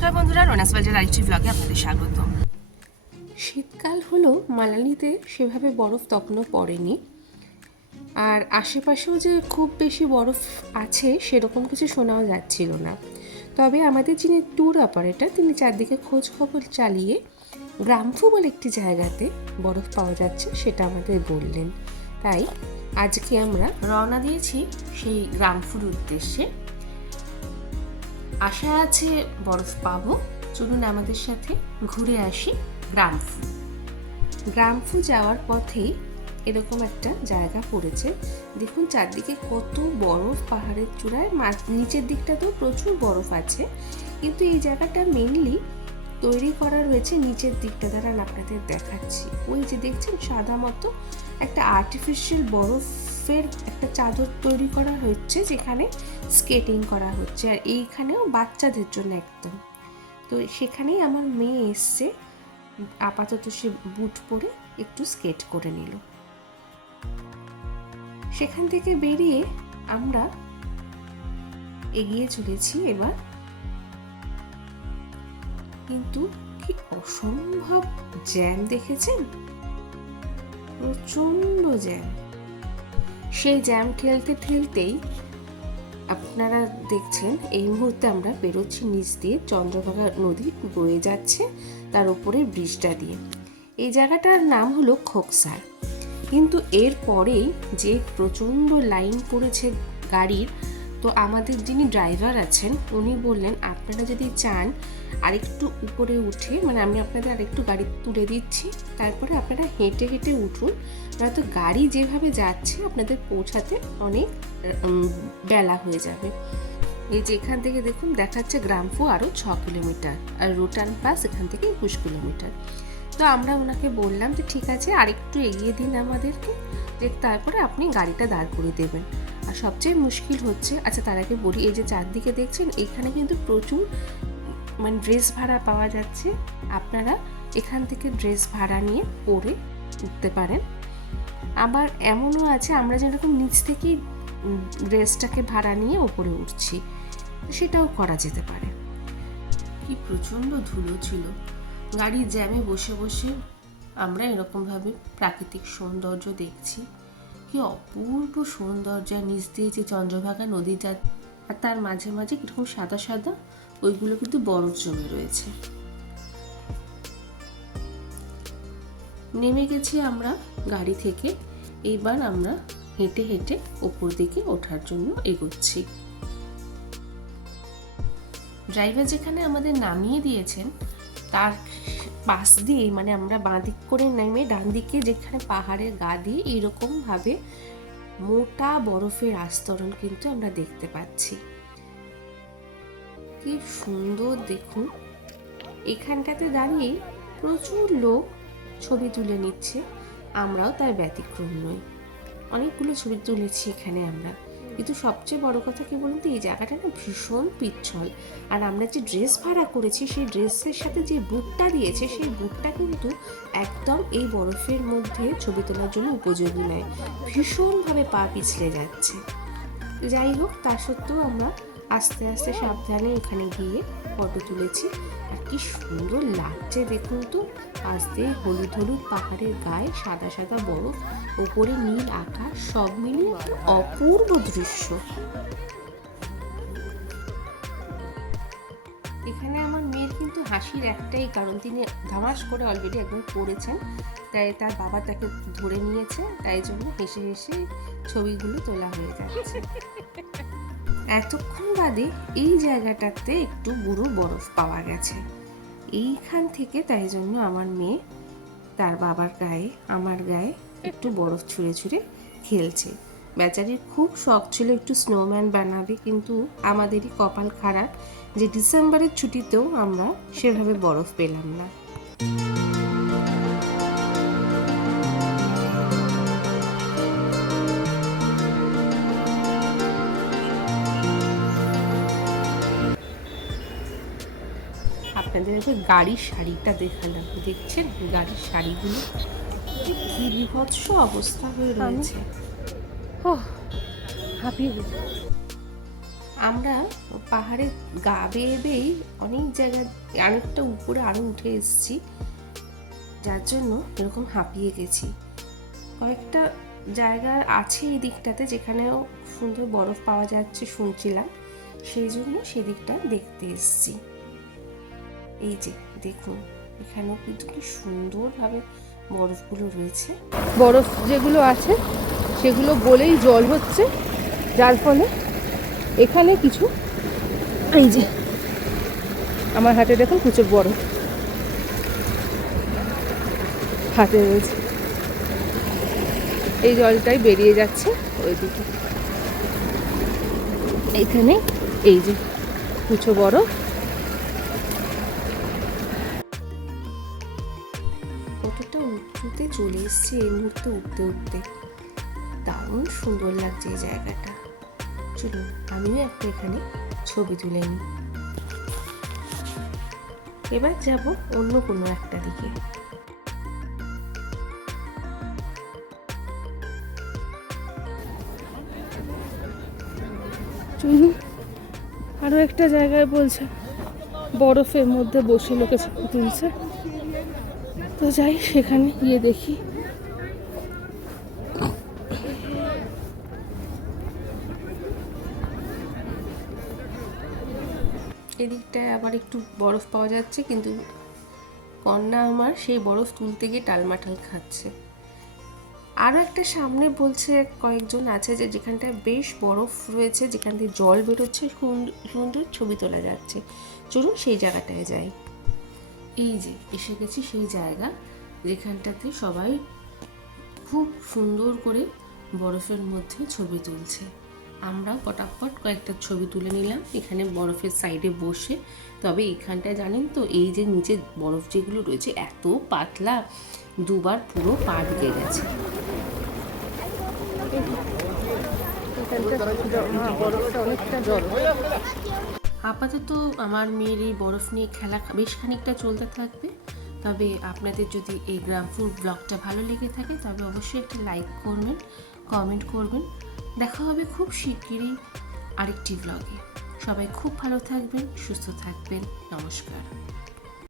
নমস্কার বন্ধুরা, রোনাস বাজার আরেকটি ব্লগে আপনাদের স্বাগত। শীতকাল হলো মানালিতে সেভাবে বরফ তখনও পড়েনি, আর আশেপাশেও যে খুব বেশি বরফ আছে সেরকম কিছু শোনাও যাচ্ছিল না। তবে আমাদের যিনি ট্যুর অপারেটর তিনি চারদিকে খোঁজ খবর চালিয়ে গ্রামফু বলে একটি জায়গাতে বরফ পাওয়া যাচ্ছে সেটা আমাদের বললেন। তাই আজকে আমরা রওনা দিয়েছি সেই গ্রামফুর উদ্দেশ্যে। আশা আছে বরফ পাবো। চলুন আমাদের সাথে ঘুরে আসি গ্রামফু। গ্রামফু যাওয়ার পথেই এরকম একটা জায়গা পড়েছে। দেখুন চারদিকে কত বরফ, পাহাড়ের চূড়ায় নিচের দিকটাতেও প্রচুর বরফ আছে, কিন্তু এই জায়গাটা মেনলি তৈরি করা রয়েছে নিচের দিকটা। দ্বারা আপনাদের দেখাচ্ছি, ওই যে দেখছেন সাদা মতো একটা আর্টিফিশিয়াল বরফের একটা চাদর তৈরি করা হচ্ছে যেখানে স্কেটিং করা হচ্ছে, আর এইখানেও বাচ্চাদের জন্য একদম। তো সেখানেই আমার মেয়ে এসছে, আপাতত সে বুট পরে একটু স্কেট করে নিল। সেখান থেকে বেরিয়ে আমরা এগিয়ে চলেছি এবার। কিন্তু কি অসম্ভব জ্যাম দেখেছেন, প্রচন্ড জ্যাম। সেই জ্যাম ঠেলতে ঠেলতেই আপনারা দেখছেন এই মুহূর্তে আমরা বেরোচ্ছি নিচ দিয়ে, চন্দ্রভাগা নদী বয়ে যাচ্ছে তার উপরে ব্রিজটা দিয়ে। এই জায়গাটার নাম হলো খোকসার। কিন্তু এর পরেই যে প্রচণ্ড লাইন পড়েছে গাড়ির, তো আমাদের যিনি ড্রাইভার আছেন উনি বললেন আপনারা যদি চান আরেকটু উপরে উঠে, মানে আমি আপনাদের আরেকটু গাড়ি তুলে দিচ্ছি, তারপরে আপনারা হেঁটে হেঁটে উঠুন, নয়তো গাড়ি যেভাবে যাচ্ছে আপনাদের পৌঁছাতে অনেক বেলা হয়ে যাবে। এই যে এখান থেকে দেখুন দেখাচ্ছে গ্রামফু আরও 6 কিলোমিটার, আর রোটান পাস এখান থেকে 21 কিলোমিটার। তো আমরা ওনাকে বললাম যে ঠিক আছে আরেকটু এগিয়ে দিন আমাদেরকে, যে তারপরে আপনি গাড়িটা দাঁড় করে দেবেন। আর সবচেয়ে মুশকিল হচ্ছে, আচ্ছা তার আগে বলি, এই যে চারদিকে দেখছেন এখানে কিন্তু প্রচুর মানে ড্রেস ভাড়া পাওয়া যাচ্ছে। আপনারা এখান থেকে ড্রেস ভাড়া নিয়ে পরে উঠতে পারেন। আবার এমনও আছে আমরা যেরকম নিচ থেকেই ড্রেসটাকে ভাড়া নিয়ে ওপরে উঠছি, সেটাও করা যেতে পারে। কি প্রচণ্ড ধুলো ছিল। গাড়ির জ্যামে বসে বসে আমরা এরকমভাবে প্রাকৃতিক সৌন্দর্য দেখছি। কি অপূর্ব সৌন্দর্য, নিচ দিয়ে যে চন্দ্রভাগা নদী যা, আর তার মাঝে মাঝে এরকম সাদা সাদা ওইগুলো কিন্তু বরফ জমে রয়েছে। নেমে গেছি আমরা গাড়ি থেকে, এইবার আমরা হেঁটে হেঁটে ওপর দিকে ওঠার জন্য এগোচ্ছি। ড্রাইভার যেখানে আমাদের নামিয়ে দিয়েছেন তার পাশ দিয়ে, মানে আমরা বাঁ দিক করে নেমে ডান দিকে যেখানে পাহাড়ের গা দিয়ে এইরকমভাবে মোটা বরফের আস্তরণ কিন্তু আমরা দেখতে পাচ্ছি। কি সুন্দর দেখুন, এখানটাতে দাঁড়িয়ে প্রচুর লোক ছবি তুলে নিচ্ছে, আমরাও তার ব্যতিক্রম নই। অনেকগুলো ছবি তুলেছি এখানে আমরা। কিন্তু সবচেয়ে বড় কথা কি বলুন তো, এই জায়গাটা না ভীষণ পিচ্ছল, আর আমরা যে ড্রেস ভাড়া করেছি সেই ড্রেসের সাথে যে বুটটা দিয়েছে সেই বুটটা কিন্তু একদম এই বরফের মধ্যে ছবি তোলার জন্য উপযোগী নয়, ভীষণভাবে পা পিছলে যাচ্ছে। যাই হোক, তা সত্ত্বেও আমরা আস্তে আস্তে সাবধানে এখানে গিয়ে ফটো তুলেছি। আর কি সুন্দর লাগছে দেখুন তো, পাশ দিয়ে হলুদ হলুদ পাহাড়ের গায়ে সাদা সাদা বরফ, ওপরে নীল আকাশ, সব মিলিয়ে অপূর্ব দৃশ্য। এখানে আমার মেয়ের কিন্তু হাসির একটাই কারণ, তিনি ধামাস করে অলরেডি একদম পড়েছেন, তাই তার বাবা তাকে ধরে নিয়েছে, তাই জন্য হেসে হেসে ছবিগুলো তোলা হয়ে যাচ্ছে। এতক্ষণ বাদে এই জায়গাটাতে একটু বুড়ো বরফ পাওয়া গেছে এইখান থেকে, তাই জন্য আমার মেয়ে তার বাবার গায়ে, আমার গায়ে একটু বরফ ছুঁড়ে ছুঁড়ে খেলছে। বেচারির খুব শখ ছিল একটু স্নোম্যান বানাবে, কিন্তু আমাদেরই কপাল খারাপ যে ডিসেম্বরের ছুটিতেও আমরা সেভাবে বরফ পেলাম না। আপনাদের একবার গাড়ির শাড়িটা দেখালাম, দেখছেন গাড়ির শাড়িগুলো কি বিভৎস অবস্থা হয়ে রয়েছে। হাঁপিয়ে গেছে। আমরা পাহাড়ে গা বেয়ে বেয়েই অনেক জায়গায় অনেকটা উপরে আরও উঠে এসেছি, যার জন্য এরকম হাঁপিয়ে গেছি। কয়েকটা জায়গা আছে এই দিকটাতে যেখানেও সুন্দর বরফ পাওয়া যাচ্ছে শুনছিলাম, সেই জন্য সেদিকটা দেখতে এসেছি। এই যে দেখুন, এখানেও কিন্তু কি সুন্দরভাবে বরফগুলো রয়েছে। বরফ যেগুলো আছে সেগুলো বলেই জল হচ্ছে, যার ফলে এখানে কিছু, এই যে আমার হাতে দেখুন কিছু বরফ হাতে রয়েছে, এই জলটাই বেরিয়ে যাচ্ছে ওইদিকে। এইখানে এই যে কিছু বরফ। কতটা উঁচুতে চলে এসছে এই মুহূর্তে উঠতে উঠতে, দারুণ সুন্দর লাগছে এই জায়গাটা। চলুন আমিও একটা এখানে ছবি তুলে নিই। এবার যাব অন্য কোনো একটা দিকে। চলুন আরও একটা জায়গায় বলছে বরফের মধ্যে বসে লোকে ছবি তুলছে, তো যাই সেখানে গিয়ে দেখি। এদিকটায় আবার একটু বরফ পাওয়া যাচ্ছে, কিন্তু কন্যা আমার সেই বরফ তুলতে গিয়ে টালমাটাল খাচ্ছে। আরও একটা সামনে বলছে কয়েকজন আছে যে যেখানটায় বেশ বরফ রয়েছে, যেখান থেকে জল বেরোচ্ছে, সুন্দর ছবি তোলা যাচ্ছে। চলুন সেই জায়গাটায় যাই। এই যে এসে গেছি সেই জায়গা যেখানটাতে সবাই খুব সুন্দর করে বরফের মধ্যে ছবি তুলছে। আমরা পটাপট কয়েকটা ছবি তুলে নিলাম এখানে বরফের সাইডে বসে। তবে এখানটায় জানেন তো, এই যে নিচে বরফ যেগুলো রয়েছে এত পাতলা, দুবার পুরো পা ঢুকে গেছে। আপাতত আমার মেয়ের এই বরফ নিয়ে খেলা বেশ খানিকটা চলতে থাকবে। তবে আপনাদের যদি এই গ্রামফুড ব্লগটা ভালো লেগে থাকে তবে অবশ্যই একটা লাইক করবেন, কমেন্ট করবেন। দেখা হবে খুব শিগগিরই আরেকটি ব্লগে। সবাই খুব ভালো থাকবেন, সুস্থ থাকবেন। নমস্কার।